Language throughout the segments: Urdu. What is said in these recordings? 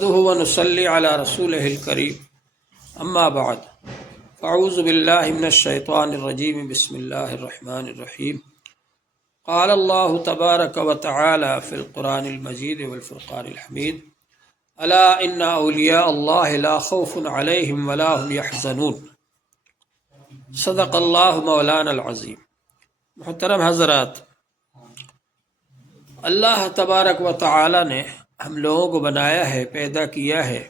نحمده ونصلي على رسوله الكريم اما بعد فاعوذ بالله من الشيطان الرجيم بسم الله الرحمن الرحيم قال الله تبارك وتعالى في القرآن المجيد والفرقان الحميد الا ان اولياء الله لا خوف عليهم ولا هم يحزنون صدق اللہ مولانا العظیم۔ محترم حضرات، اللہ تبارک و تعالی نے ہم لوگوں کو بنایا ہے، پیدا کیا ہے،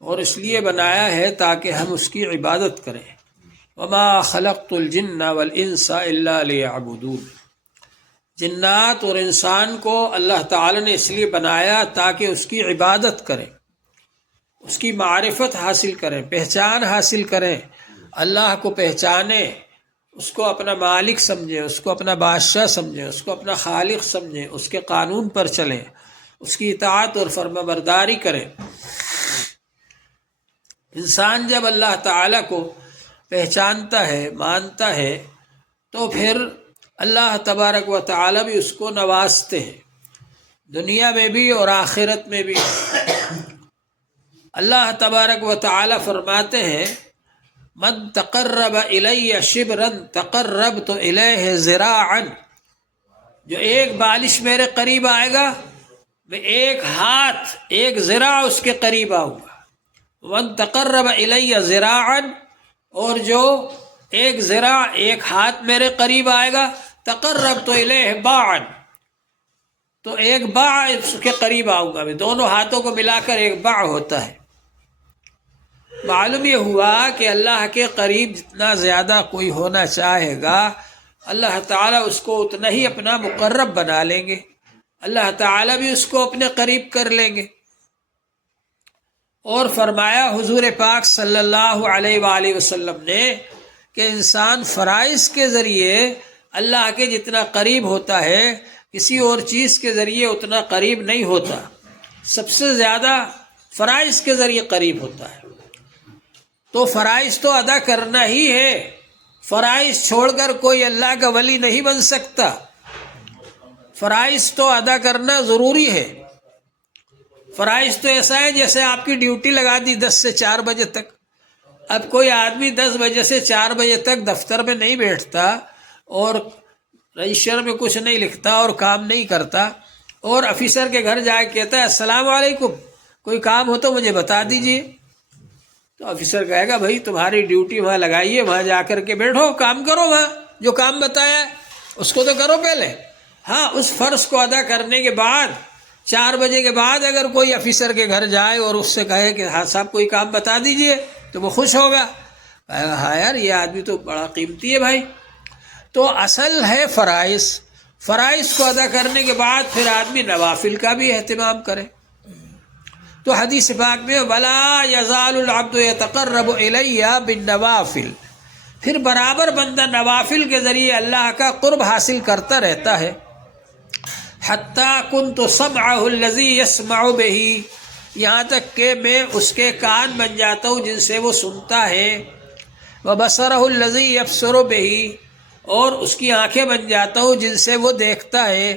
اور اس لیے بنایا ہے تاکہ ہم اس کی عبادت کریں۔ وما خلقت الجن والانس الا لیعبدون۔ جنات اور انسان کو اللہ تعالی نے اس لیے بنایا تاکہ اس کی عبادت کریں، اس کی معرفت حاصل کریں، پہچان حاصل کریں، اللہ کو پہچانیں، اس کو اپنا مالک سمجھیں، اس کو اپنا بادشاہ سمجھیں، اس کو اپنا خالق سمجھیں، اس کے قانون پر چلیں، اس کی اطاعت اور فرما برداری کریں۔ انسان جب اللہ تعالیٰ کو پہچانتا ہے، مانتا ہے، تو پھر اللہ تبارک و تعالیٰ بھی اس کو نوازتے ہیں، دنیا میں بھی اور آخرت میں بھی۔ اللہ تبارک و تعالیٰ فرماتے ہیں من تقرب الی شبرا تقربت الیہ ذراعا، جو ایک بالش میرے قریب آئے گا میں ایک ہاتھ، ایک ذراع اس کے قریب آؤں گا۔ من تقرب الی ذراعا، اور جو ایک ذراع، ایک ہاتھ میرے قریب آئے گا، تقربت الیہ باعا، تو ایک باع اس کے قریب آؤں گا میں۔ دونوں ہاتھوں کو ملا کر ایک باع ہوتا ہے۔ معلوم یہ ہوا کہ اللہ کے قریب جتنا زیادہ کوئی ہونا چاہے گا، اللہ تعالیٰ اس کو اتنا ہی اپنا مقرب بنا لیں گے، اللہ تعالیٰ بھی اس کو اپنے قریب کر لیں گے۔ اور فرمایا حضور پاک صلی اللہ علیہ وآلہ وسلم نے کہ انسان فرائض کے ذریعے اللہ کے جتنا قریب ہوتا ہے، کسی اور چیز کے ذریعے اتنا قریب نہیں ہوتا۔ سب سے زیادہ فرائض کے ذریعے قریب ہوتا ہے۔ تو فرائض تو ادا کرنا ہی ہے، فرائض چھوڑ کر کوئی اللہ کا ولی نہیں بن سکتا۔ فرائض تو ادا کرنا ضروری ہے۔ فرائض تو ایسا ہے جیسے آپ کی ڈیوٹی لگا دی 10 سے 4 بجے تک۔ اب کوئی آدمی 10 بجے سے 4 بجے تک دفتر میں نہیں بیٹھتا اور رجسٹر میں کچھ نہیں لکھتا اور کام نہیں کرتا، اور آفیسر کے گھر جا کے کہتا ہے السلام علیکم، کوئی کام ہو تو مجھے بتا دیجئے، تو آفیسر کہے گا بھائی تمہاری ڈیوٹی وہاں لگائیے، وہاں جا کر کے بیٹھو، کام کرو، وہاں جو کام بتایا ہے اس کو تو کرو پہلے۔ ہاں، اس فرض کو ادا کرنے کے بعد 4 بجے کے بعد اگر کوئی آفیسر کے گھر جائے اور اس سے کہے کہ ہاں صاحب کوئی کام بتا دیجئے، تو وہ خوش ہوگا، کہے گا ہاں یار یہ آدمی تو بڑا قیمتی ہے بھائی۔ تو اصل ہے فرائض۔ فرائض کو ادا کرنے کے بعد پھر آدمی نوافل کا بھی اہتمام کرے۔ تو حدیث پاک میں وَلَا يَزَالُ الْعَبْدُ يَتَقَرَّبُ إِلَيَّ بِالنَّوَافِلِ، پھر برابر بندہ نوافل کے ذریعے اللہ کا قرب حاصل کرتا رہتا ہے۔ حَتَّى كُنْتُ سَمْعَهُ الَّذِي يَسْمَعُ بِهِ، یہاں تک کہ میں اس کے کان بن جاتا ہوں جن سے وہ سنتا ہے۔ وَبَصَرَهُ الَّذِي يَبْصُرُ بِهِ، اور اس کی آنکھیں بن جاتا ہوں جن سے وہ دیکھتا ہے۔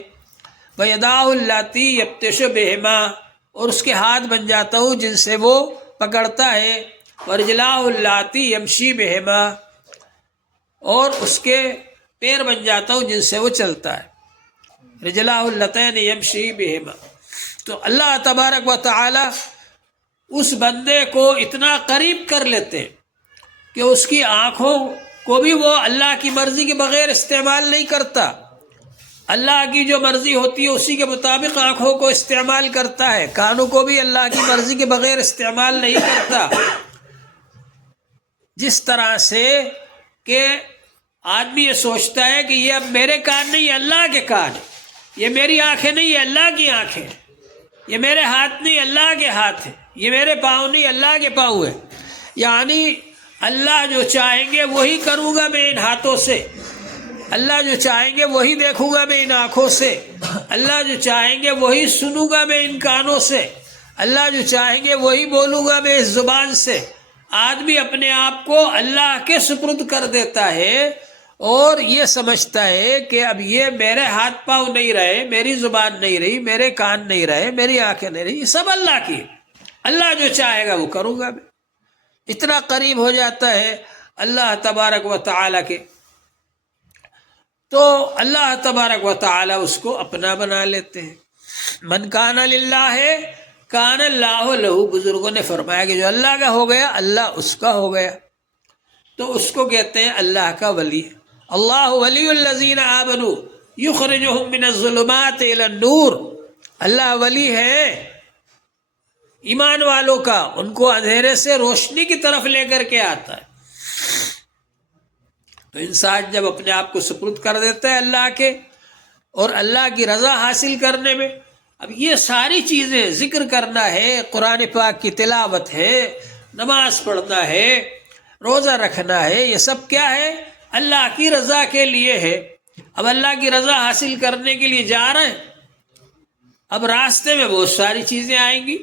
وَيَدَاهُ اللَّاتِي يَبْطِشُ بِهِمَا، اور اس کے ہاتھ بن جاتا ہوں جن سے وہ پکڑتا ہے۔ وَرِجْلَاهُ اللَّاتِي يَمْشِي بِهِمَا، اور اس کے پیر بن جاتا ہوں جن سے وہ چلتا ہے۔ رِجْلَاهُ اللَّتَيْنِ يَمْشِي بِهِمَا۔ تو اللہ تبارک و تعالی اس بندے کو اتنا قریب کر لیتے کہ اس کی آنکھوں کو بھی وہ اللہ کی مرضی کے بغیر استعمال نہیں کرتا، اللہ کی جو مرضی ہوتی ہے اسی کے مطابق آنکھوں کو استعمال کرتا ہے، کانوں کو بھی اللہ کی مرضی کے بغیر استعمال نہیں کرتا۔ جس طرح سے کہ آدمی یہ سوچتا ہے کہ یہ اب میرے کان نہیں، اللہ کے کان ہیں، یہ میری آنکھیں نہیں، اللہ کی آنکھیں ہیں، یہ میرے ہاتھ نہیں، اللہ کے ہاتھ ہیں، یہ میرے پاؤں نہیں، اللہ کے پاؤں ہیں۔ یعنی اللہ جو چاہیں گے وہی کروں گا میں ان ہاتھوں سے، اللہ جو چاہیں گے وہی دیکھوں گا میں ان آنکھوں سے، اللہ جو چاہیں گے وہی سنوں گا میں ان کانوں سے، اللہ جو چاہیں گے وہی بولوں گا میں اس زبان سے۔ آدمی اپنے آپ کو اللہ کے سپرد کر دیتا ہے اور یہ سمجھتا ہے کہ اب یہ میرے ہاتھ پاؤں نہیں رہے، میری زبان نہیں رہی، میرے کان نہیں رہے، میری آنکھیں نہیں رہی، یہ سب اللہ کی۔ اللہ جو چاہے گا وہ کروں گا میں. اتنا قریب ہو جاتا ہے اللہ تبارک و تعالیٰ کے، تو اللہ تبارک و تعالیٰ اس کو اپنا بنا لیتے ہیں. من کان للہ کان اللہ لہو، بزرگوں نے فرمایا کہ جو اللہ کا ہو گیا اللہ اس کا ہو گیا، تو اس کو کہتے ہیں اللہ کا ولی. اللہ ولی الذین آمنوا یخرجہم من الظلمات الی النور، اللہ ولی ہے ایمان والوں کا، ان کو اندھیرے سے روشنی کی طرف لے کر کے آتا ہے. تو انسان جب اپنے آپ کو سپرد کر دیتا ہے اللہ کے اور اللہ کی رضا حاصل کرنے میں، اب یہ ساری چیزیں ذکر کرنا ہے، قرآن پاک کی تلاوت ہے، نماز پڑھنا ہے، روزہ رکھنا ہے، یہ سب کیا ہے؟ اللہ کی رضا کے لیے ہے. اب اللہ کی رضا حاصل کرنے کے لیے جا رہے ہیں، اب راستے میں بہت ساری چیزیں آئیں گی.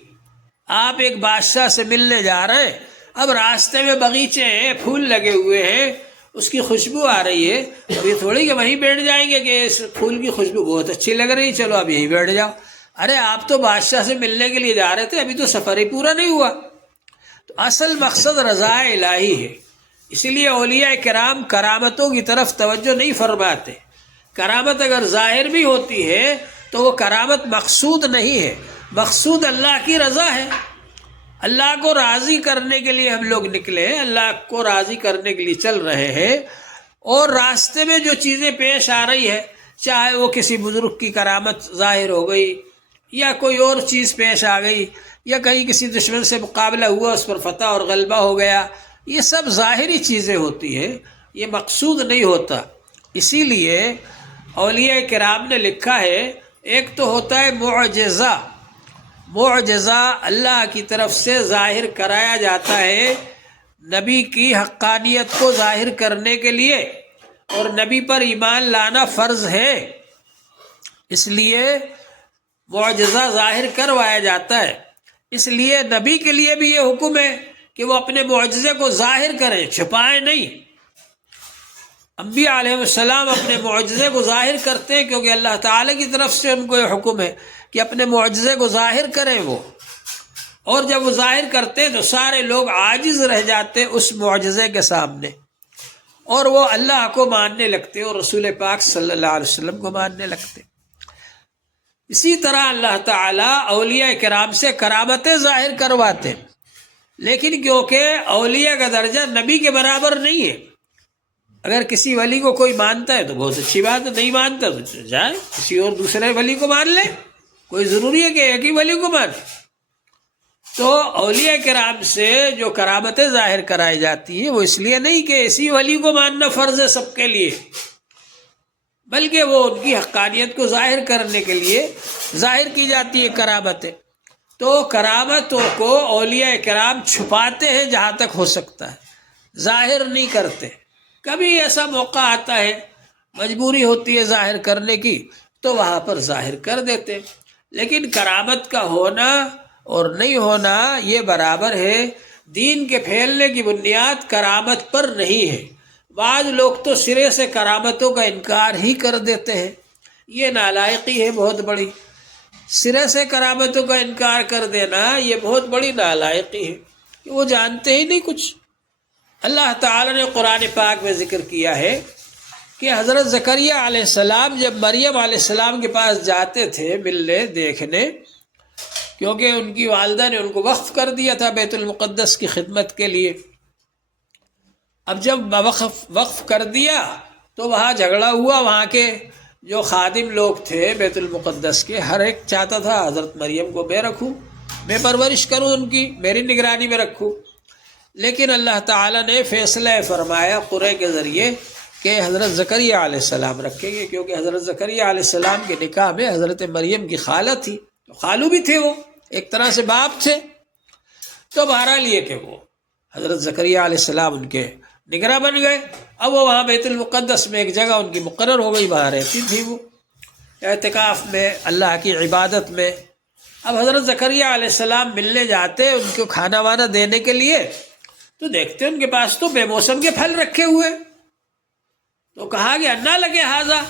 آپ ایک بادشاہ سے ملنے جا رہے ہیں، اب راستے میں باغیچے ہیں، پھول لگے ہوئے ہیں، اس کی خوشبو آ رہی ہے، اب یہ تھوڑی کہ وہیں بیٹھ جائیں گے کہ اس پھول کی خوشبو بہت اچھی لگ رہی، چلو اب یہیں بیٹھ جاؤ. ارے آپ تو بادشاہ سے ملنے کے لیے جا رہے تھے، ابھی تو سفر ہی پورا نہیں ہوا. تو اصل مقصد رضا الہی ہے. اسی لیے اولیاء کرام کرامتوں کی طرف توجہ نہیں فرماتے. کرامت اگر ظاہر بھی ہوتی ہے تو وہ کرامت مقصود نہیں ہے، مقصود اللہ کی رضا ہے. اللہ کو راضی کرنے کے لیے ہم لوگ نکلے ہیں، اللہ کو راضی کرنے کے لیے چل رہے ہیں، اور راستے میں جو چیزیں پیش آ رہی ہے، چاہے وہ کسی بزرگ کی کرامت ظاہر ہو گئی یا کوئی اور چیز پیش آ گئی یا کہیں کسی دشمن سے مقابلہ ہوا، اس پر فتح اور غلبہ ہو گیا، یہ سب ظاہری چیزیں ہوتی ہیں، یہ مقصود نہیں ہوتا. اسی لیے اولیاء کرام نے لکھا ہے ایک تو ہوتا ہے معجزہ. معجزہ اللہ کی طرف سے ظاہر کرایا جاتا ہے نبی کی حقانیت کو ظاہر کرنے کے لیے، اور نبی پر ایمان لانا فرض ہے، اس لیے معجزہ ظاہر کروایا جاتا ہے. اس لیے نبی کے لیے بھی یہ حکم ہے کہ وہ اپنے معجزے کو ظاہر کریں، چھپائیں نہیں. انبیاء علیہ السلام اپنے معجزے کو ظاہر کرتے ہیں کیونکہ اللہ تعالیٰ کی طرف سے ان کو یہ حکم ہے کہ اپنے معجزے کو ظاہر کریں وہ. اور جب وہ ظاہر کرتے ہیں تو سارے لوگ عاجز رہ جاتے اس معجزے کے سامنے، اور وہ اللہ کو ماننے لگتے اور رسول پاک صلی اللہ علیہ وسلم کو ماننے لگتے. اسی طرح اللہ تعالیٰ اولیاء کرام سے کرامتیں ظاہر کرواتے، لیکن کیونکہ اولیاء کا درجہ نبی کے برابر نہیں ہے. اگر کسی ولی کو کوئی مانتا ہے تو بہت اچھی بات ہے، نہیں مانتا تو جائے کسی اور دوسرے ولی کو مان لے، کوئی ضروری ہے کہ ایک ہی ولی کو مانے. تو اولیاء کرام سے جو کرامتیں ظاہر کرائی جاتی ہیں وہ اس لیے نہیں کہ اسی ولی کو ماننا فرض ہے سب کے لیے، بلکہ وہ ان کی حقانیت کو ظاہر کرنے کے لیے ظاہر کی جاتی ہے کرامتیں. تو کرامتوں کو اولیاء کرام چھپاتے ہیں جہاں تک ہو سکتا ہے، ظاہر نہیں کرتے. کبھی ایسا موقع آتا ہے، مجبوری ہوتی ہے ظاہر کرنے کی، تو وہاں پر ظاہر کر دیتے. لیکن کرامت کا ہونا اور نہیں ہونا یہ برابر ہے. دین کے پھیلنے کی بنیاد کرامت پر نہیں ہے. بعض لوگ تو سرے سے کرامتوں کا انکار ہی کر دیتے ہیں، یہ نالائقی ہے بہت بڑی. سرے سے کرامتوں کا انکار کر دینا یہ بہت بڑی نالائقی ہے کہ وہ جانتے ہی نہیں کچھ. اللہ تعالیٰ نے قرآن پاک میں ذکر کیا ہے کہ حضرت زکریہ علیہ السلام جب مریم علیہ السلام کے پاس جاتے تھے ملنے دیکھنے، کیونکہ ان کی والدہ نے ان کو وقف کر دیا تھا بیت المقدس کی خدمت کے لیے. اب جب وقف کر دیا تو وہاں جھگڑا ہوا. وہاں کے جو خادم لوگ تھے بیت المقدس کے، ہر ایک چاہتا تھا حضرت مریم کو میں رکھوں، میں پرورش کروں، ان کی میری نگرانی میں رکھوں. لیکن اللہ تعالیٰ نے فیصلہ فرمایا قرے کے ذریعے کہ حضرت زکریہ علیہ السلام رکھیں گے، کیونکہ حضرت زکریہ علیہ السلام کے نکاح میں حضرت مریم کی خالہ تھی، خالو بھی تھے، وہ ایک طرح سے باپ تھے. تو بہرحال یہ کہ وہ حضرت زکریہ علیہ السلام ان کے نگراں بن گئے. اب وہ وہاں بیت المقدس میں ایک جگہ ان کی مقرر ہو گئی، وہاں رہتی تھی وہ اعتکاف میں، اللہ کی عبادت میں. اب حضرت زکریہ علیہ السلام ملنے جاتے ان کو کھانا وانا دینے کے لیے، تو دیکھتے ان کے پاس تو بے موسم کے پھل رکھے ہوئے. تو کہا کہ انا لگے حاضہ،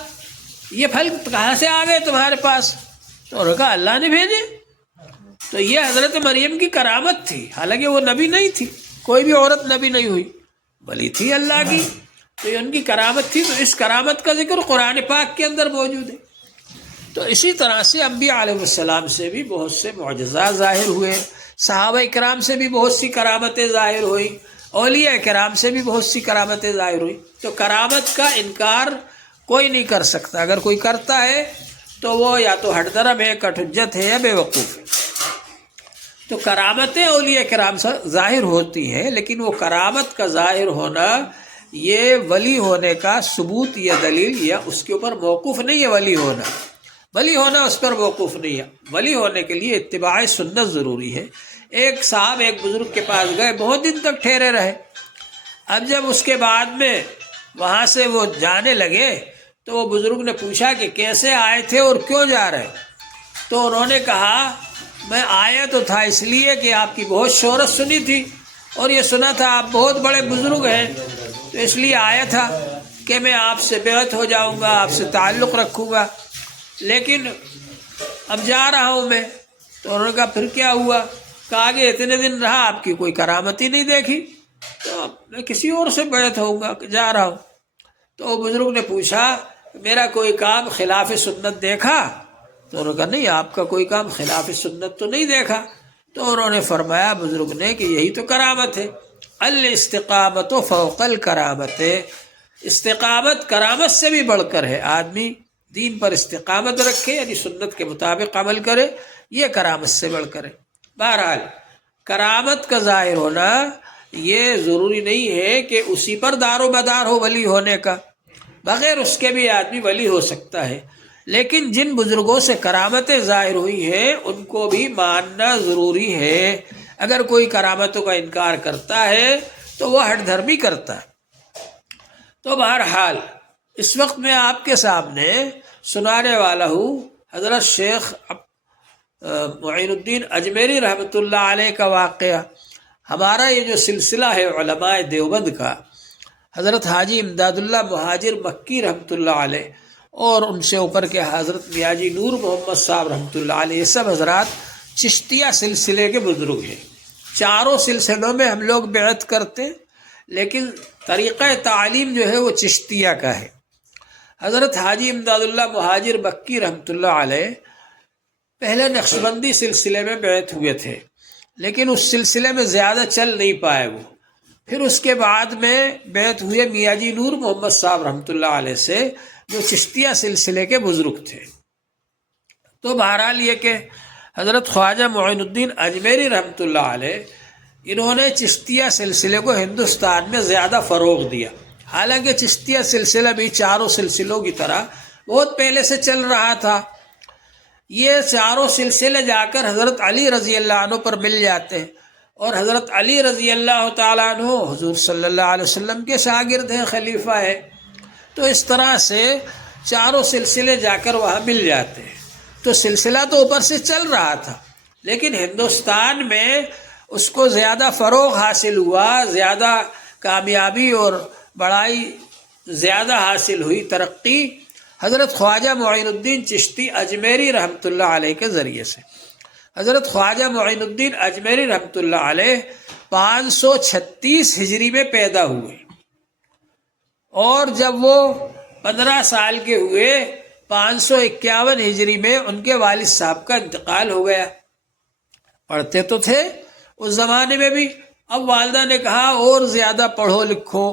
یہ پھل کہاں سے آ گئے تمہارے پاس؟ تو انہوں نے کہا اللہ نے بھیجے. تو یہ حضرت مریم کی کرامت تھی، حالانکہ وہ نبی نہیں تھی، کوئی بھی عورت نبی نہیں ہوئی، ولی تھی اللہ کی، تو یہ ان کی کرامت تھی۔ تو اس کرامت کا ذکر قرآن پاک کے اندر موجود ہے۔ تو اسی طرح سے انبیاء علیہ السلام سے بھی بہت سے معجزات ظاہر ہوئے، صحابہ کرام سے بھی بہت سی کرامتیں ظاہر ہوئی، اولیاء کرام سے بھی بہت سی کرامتیں ظاہر ہوئی۔ تو کرامت کا انکار کوئی نہیں کر سکتا، اگر کوئی کرتا ہے تو وہ یا تو ہٹ درم ہے، کٹ حجت ہے، یا بے وقوف ہے۔ تو کرامتیں اولیاء کرام سے ظاہر ہوتی ہیں، لیکن وہ کرامت کا ظاہر ہونا یہ ولی ہونے کا ثبوت یا دلیل یا اس کے اوپر موقوف نہیں ہے۔ ولی ہونا اس پر موقوف نہیں ہے۔ ولی ہونے کے لیے اتباع سنت ضروری ہے۔ ایک صاحب ایک بزرگ کے پاس گئے، بہت دن تک ٹھہرے رہے۔ اب جب اس کے بعد میں وہاں سے وہ جانے لگے تو وہ بزرگ نے پوچھا کہ کیسے آئے تھے اور کیوں جا رہے؟ تو انہوں نے کہا میں آیا تو تھا اس لیے کہ آپ کی بہت شہرت سنی تھی اور یہ سنا تھا آپ بہت بڑے بزرگ ہیں، تو اس لیے آیا تھا کہ میں آپ سے بیعت ہو جاؤں گا، آپ سے تعلق رکھوں گا، لیکن اب جا رہا ہوں میں۔ تو انہوں نے کہا پھر کیا ہوا؟ کہا کہ اتنے دن رہا آپ کی کوئی کرامت ہی نہیں دیکھی، تو اب میں کسی اور سے بیعت ہوں گا، جا رہا ہوں۔ تو وہ بزرگ نے پوچھا میرا کوئی کام خلاف سنت دیکھا؟ تو انہوں نے کہا نہیں، آپ کا کوئی کام خلاف سنت تو نہیں دیکھا۔ تو انہوں نے فرمایا بزرگ نے کہ یہی تو کرامت ہے، الاستقامت فوق الکرامت، استقامت کرامت سے بھی بڑھ کر ہے۔ آدمی دین پر استقامت رکھے، یعنی سنت کے مطابق عمل کرے، یہ کرامت سے بڑھ کر ہے۔ بہرحال کرامت کا ظاہر ہونا یہ ضروری نہیں ہے کہ اسی پر دار و مدار ہو ولی ہونے کا، بغیر اس کے بھی آدمی ولی ہو سکتا ہے۔ لیکن جن بزرگوں سے کرامتیں ظاہر ہوئی ہیں ان کو بھی ماننا ضروری ہے۔ اگر کوئی کرامتوں کا انکار کرتا ہے تو وہ ہٹ دھرمی کرتا ہے۔ تو بہرحال اس وقت میں آپ کے سامنے سنانے والا ہوں حضرت شیخ معین الدین اجمیری رحمۃ اللہ علیہ کا واقعہ۔ ہمارا یہ جو سلسلہ ہے علماء دیوبند کا، حضرت حاجی امداد اللہ مہاجر مکی رحمۃ اللہ علیہ اور ان سے اوپر کے حضرت میاں جی نور محمد صاحب رحمۃ اللہ علیہ، یہ سب حضرات چشتیہ سلسلے کے بزرگ ہیں۔ چاروں سلسلوں میں ہم لوگ بیعت کرتے، لیکن طریقہ تعلیم جو ہے وہ چشتیہ کا ہے۔ حضرت حاجی امداد اللہ مہاجر مکی رحمۃ اللہ علیہ پہلے نقشبندی سلسلے میں بیعت ہوئے تھے، لیکن اس سلسلے میں زیادہ چل نہیں پائے وہ۔ پھر اس کے بعد میں بیعت ہوئے میاں جی نور محمد صاحب رحمۃ اللہ علیہ سے، جو چشتیہ سلسلے کے بزرگ تھے۔ تو بہرحال یہ کہ حضرت خواجہ معین الدین اجمیری رحمۃ اللہ علیہ، انہوں نے چشتیہ سلسلے کو ہندوستان میں زیادہ فروغ دیا۔ حالانکہ چشتیہ سلسلہ بھی چاروں سلسلوں کی طرح بہت پہلے سے چل رہا تھا۔ یہ چاروں سلسلے جا کر حضرت علی رضی اللہ عنہ پر مل جاتے ہیں، اور حضرت علی رضی اللہ تعالیٰ عنہ حضور صلی اللہ علیہ وسلم کے شاگرد ہیں، خلیفہ ہے۔ تو اس طرح سے چاروں سلسلے جا کر وہاں مل جاتے ہیں۔ تو سلسلہ تو اوپر سے چل رہا تھا، لیکن ہندوستان میں اس کو زیادہ فروغ حاصل ہوا، زیادہ کامیابی اور بڑائی زیادہ حاصل ہوئی، ترقی حضرت خواجہ معین الدین چشتی اجمیری رحمۃ اللہ علیہ کے ذریعے سے۔ حضرت خواجہ معین الدین اجمیری رحمۃ اللہ علیہ 536 ہجری میں پیدا ہوئے، اور جب وہ 15 سال کے ہوئے 551 ہجری میں ان کے والد صاحب کا انتقال ہو گیا۔ پڑھتے تو تھے اس زمانے میں بھی، اب والدہ نے کہا اور زیادہ پڑھو لکھو،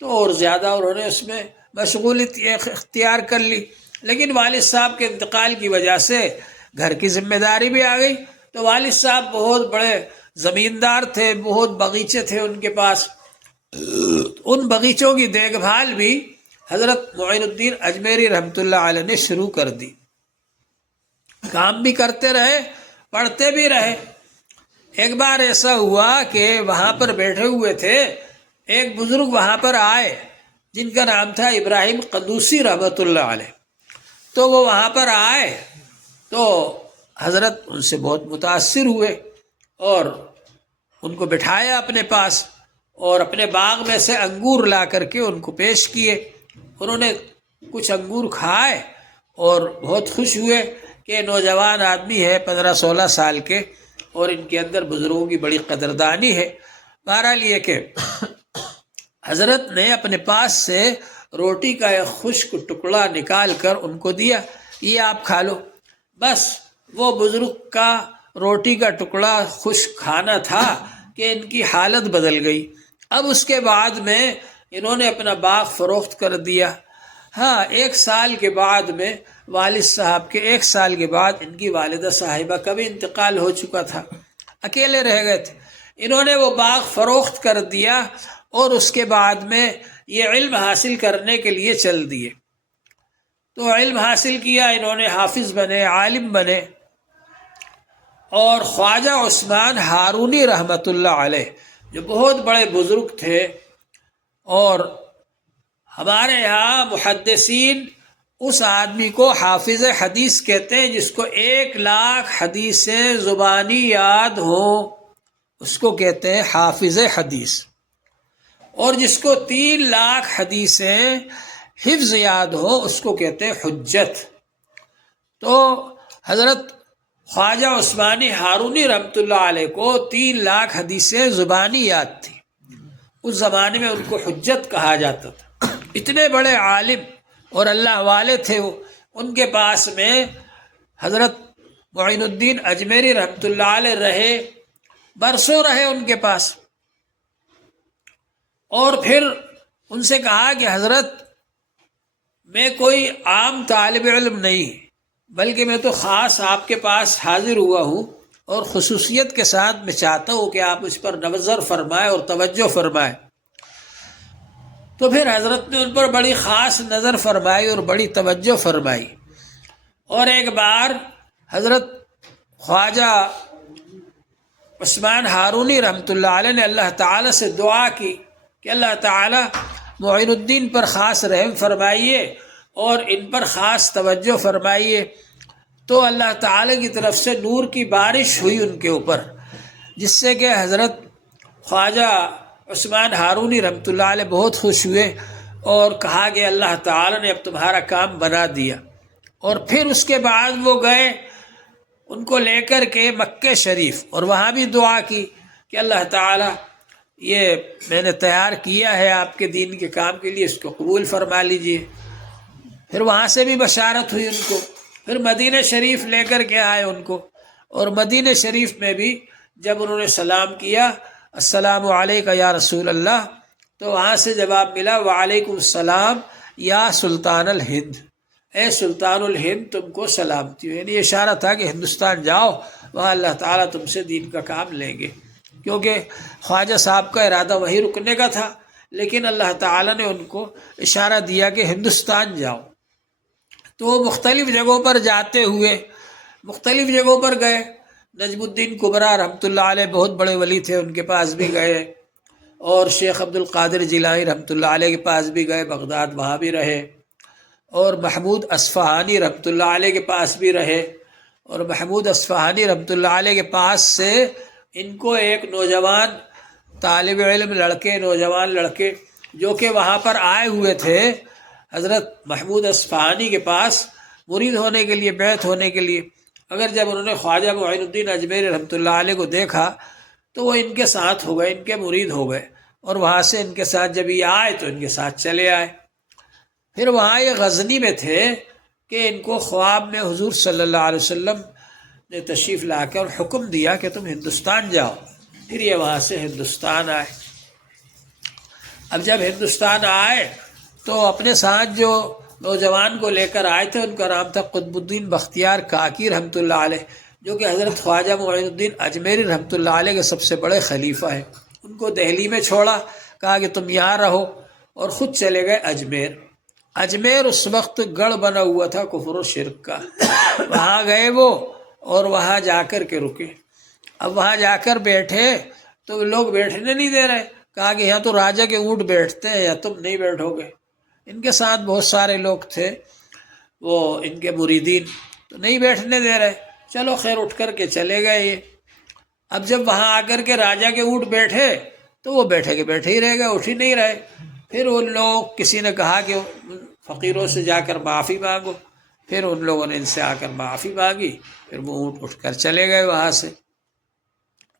تو اور زیادہ انہوں نے اس میں مشغولیت اختیار کر لی، لیکن والد صاحب کے انتقال کی وجہ سے گھر کی ذمہ داری بھی آ گئی۔ تو والد صاحب بہت بڑے زمیندار تھے، بہت باغیچے تھے ان کے پاس، ان باغیچوں کی دیکھ بھال بھی حضرت معین الدین اجمیری رحمۃ اللہ علیہ نے شروع کر دی۔ کام بھی کرتے رہے، پڑھتے بھی رہے۔ ایک بار ایسا ہوا کہ وہاں پر بیٹھے ہوئے تھے، ایک بزرگ وہاں پر آئے جن کا نام تھا ابراہیم قدوسی رحمۃ اللہ علیہ۔ تو وہ وہاں پر آئے تو حضرت ان سے بہت متاثر ہوئے اور ان کو بٹھایا اپنے پاس، اور اپنے باغ میں سے انگور لا کر کے ان کو پیش کیے۔ انہوں نے کچھ انگور کھائے اور بہت خوش ہوئے کہ نوجوان آدمی ہے 15-16 سال کے، اور ان کے اندر بزرگوں کی بڑی قدردانی ہے۔ بہرحال یہ کہ حضرت نے اپنے پاس سے روٹی کا ایک خشک ٹکڑا نکال کر ان کو دیا، یہ آپ کھا لو۔ بس وہ بزرگ کا روٹی کا ٹکڑا خشک کھانا تھا کہ ان کی حالت بدل گئی۔ اب اس کے بعد میں انہوں نے اپنا باغ فروخت کر دیا۔ ہاں، 1 سال کے بعد میں والد صاحب کے 1 سال کے بعد ان کی والدہ صاحبہ کا بھی انتقال ہو چکا تھا، اکیلے رہ گئے تھے۔ انہوں نے وہ باغ فروخت کر دیا اور اس کے بعد میں یہ علم حاصل کرنے کے لیے چل دیے۔ تو علم حاصل کیا، انہوں نے حافظ بنے، عالم بنے، اور خواجہ عثمان ہارونی رحمۃ اللہ علیہ جو بہت بڑے بزرگ تھے، اور ہمارے یہاں محدثین اس آدمی کو حافظ حدیث کہتے ہیں جس کو 1,00,000 حدیثیں زبانی یاد ہوں، اس کو کہتے ہیں حافظ حدیث، اور جس کو 3,00,000 حدیثیں حفظ یاد ہو اس کو کہتے ہیں حجت۔ تو حضرت خواجہ عثمانی ہارونی رحمۃ اللہ علیہ کو 3,00,000 حدیثیں زبانی یاد تھی، اس زمانے میں ان کو حجت کہا جاتا تھا۔ اتنے بڑے عالم اور اللہ والے تھے وہ۔ ان کے پاس میں حضرت معین الدین اجمیری رحمۃ اللہ علیہ رہے، برسوں رہے ان کے پاس، اور پھر ان سے کہا کہ حضرت میں کوئی عام طالب علم نہیں، بلکہ میں تو خاص آپ کے پاس حاضر ہوا ہوں، اور خصوصیت کے ساتھ میں چاہتا ہوں کہ آپ اس پر نظر فرمائے اور توجہ فرمائے۔ تو پھر حضرت نے ان پر بڑی خاص نظر فرمائی اور بڑی توجہ فرمائی، اور ایک بار حضرت خواجہ عثمان ہارونی رحمۃ اللہ علیہ نے اللہ تعالیٰ سے دعا کی کہ اللہ تعالیٰ معین الدین پر خاص رحم فرمائیے اور ان پر خاص توجہ فرمائیے۔ تو اللہ تعالیٰ کی طرف سے نور کی بارش ہوئی ان کے اوپر، جس سے کہ حضرت خواجہ عثمان ہارونی رحمۃ اللہ علیہ بہت خوش ہوئے اور کہا کہ اللہ تعالیٰ نے اب تمہارا کام بنا دیا۔ اور پھر اس کے بعد وہ گئے ان کو لے کر کے مکہ شریف، اور وہاں بھی دعا کی کہ اللہ تعالیٰ یہ میں نے تیار کیا ہے آپ کے دین کے کام کے لیے، اس کو قبول فرما لیجئے۔ پھر وہاں سے بھی بشارت ہوئی ان کو، پھر مدینہ شریف لے کر کے آئے ان کو، اور مدینہ شریف میں بھی جب انہوں نے سلام کیا السلام علیکم یا رسول اللہ، تو وہاں سے جواب ملا وعلیکم السلام یا سلطان الہند، اے سلطان الہند تم کو سلامتی ہو، یعنی اشارہ تھا کہ ہندوستان جاؤ، وہاں اللہ تعالیٰ تم سے دین کا کام لیں گے، کیونکہ خواجہ صاحب کا ارادہ وہیں رکنے کا تھا، لیکن اللہ تعالیٰ نے ان کو اشارہ دیا کہ ہندوستان جاؤ۔ تو وہ مختلف جگہوں پر جاتے ہوئے مختلف جگہوں پر گئے۔ نجم الدین کبریٰ رحمۃ اللہ علیہ بہت بڑے ولی تھے، ان کے پاس بھی گئے، اور شیخ عبد القادر جیلانی رحمۃ اللہ علیہ کے پاس بھی گئے بغداد، وہاں بھی رہے، اور محمود اصفہانی رحمۃ اللہ علیہ کے پاس بھی رہے، اور محمود اصفہانی رحمۃ اللہ علیہ کے پاس سے ان کو ایک نوجوان طالب علم نوجوان لڑکے جو کہ وہاں پر آئے ہوئے تھے حضرت محمود اصفہانی کے پاس مرید ہونے کے لیے، بیعت ہونے کے لیے، اگر جب انہوں نے خواجہ معین الدین اجمیری رحمۃ اللہ علیہ کو دیکھا تو وہ ان کے ساتھ ہو گئے، ان کے مرید ہو گئے، اور وہاں سے ان کے ساتھ جب یہ آئے تو ان کے ساتھ چلے آئے۔ پھر وہاں یہ غزنی میں تھے کہ ان کو خواب میں حضور صلی اللہ علیہ وسلم نے تشریف لا کر حکم دیا کہ تم ہندوستان جاؤ۔ پھر یہ وہاں سے ہندوستان آئے۔ اب جب ہندوستان آئے تو اپنے ساتھ جو نوجوان کو لے کر آئے تھے ان کا نام تھا قطب الدین بختیار کاکی رحمۃ اللہ علیہ، جو کہ حضرت خواجہ معین الدین اجمیری رحمۃ اللہ علیہ کے سب سے بڑے خلیفہ ہیں۔ ان کو دہلی میں چھوڑا، کہا کہ تم یہاں رہو، اور خود چلے گئے اجمیر۔ اجمیر اس وقت گڑھ بنا ہوا تھا کفر و شرک کا، وہاں گئے وہ اور وہاں جا کر کے رکے۔ اب وہاں جا کر بیٹھے تو لوگ بیٹھنے نہیں دے رہے، کہا کہ یہاں تو راجا کے اونٹ بیٹھتے ہیں یا تم نہیں بیٹھو گے۔ ان کے ساتھ بہت سارے لوگ تھے وہ ان کے مریدین، تو نہیں بیٹھنے دے رہے، چلو خیر اٹھ کر کے چلے گئے یہ۔ اب جب وہاں آ کر کے راجا کے اونٹ بیٹھے تو وہ بیٹھے کے بیٹھے ہی رہ گئے، اٹھ ہی نہیں رہے۔ پھر ان لوگ کسی نے کہا کہ فقیروں سے جا کر معافی مانگو، پھر ان لوگوں نے ان سے آ کر معافی مانگی، پھر وہ اونٹ اٹھ کر چلے گئے وہاں سے۔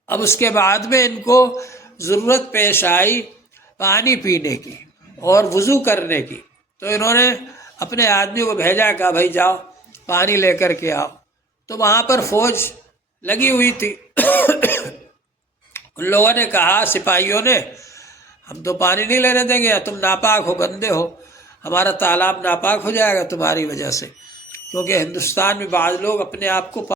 اب اس کے بعد میں ان کو ضرورت پیش آئی پانی پینے کی اور وضو کرنے کی، تو انہوں نے اپنے آدمی کو بھیجا، کہا بھائی جاؤ پانی لے کر کے آؤ۔ تو وہاں پر فوج لگی ہوئی تھی۔ ان لوگوں نے کہا، سپاہیوں نے، ہم تو پانی نہیں لینے دیں گے، تم ناپاک ہو، گندے ہو، ہمارا تالاب ناپاک ہو جائے گا تمہاری وجہ سے، کیونکہ ہندوستان میں بعض لوگ اپنے آپ کو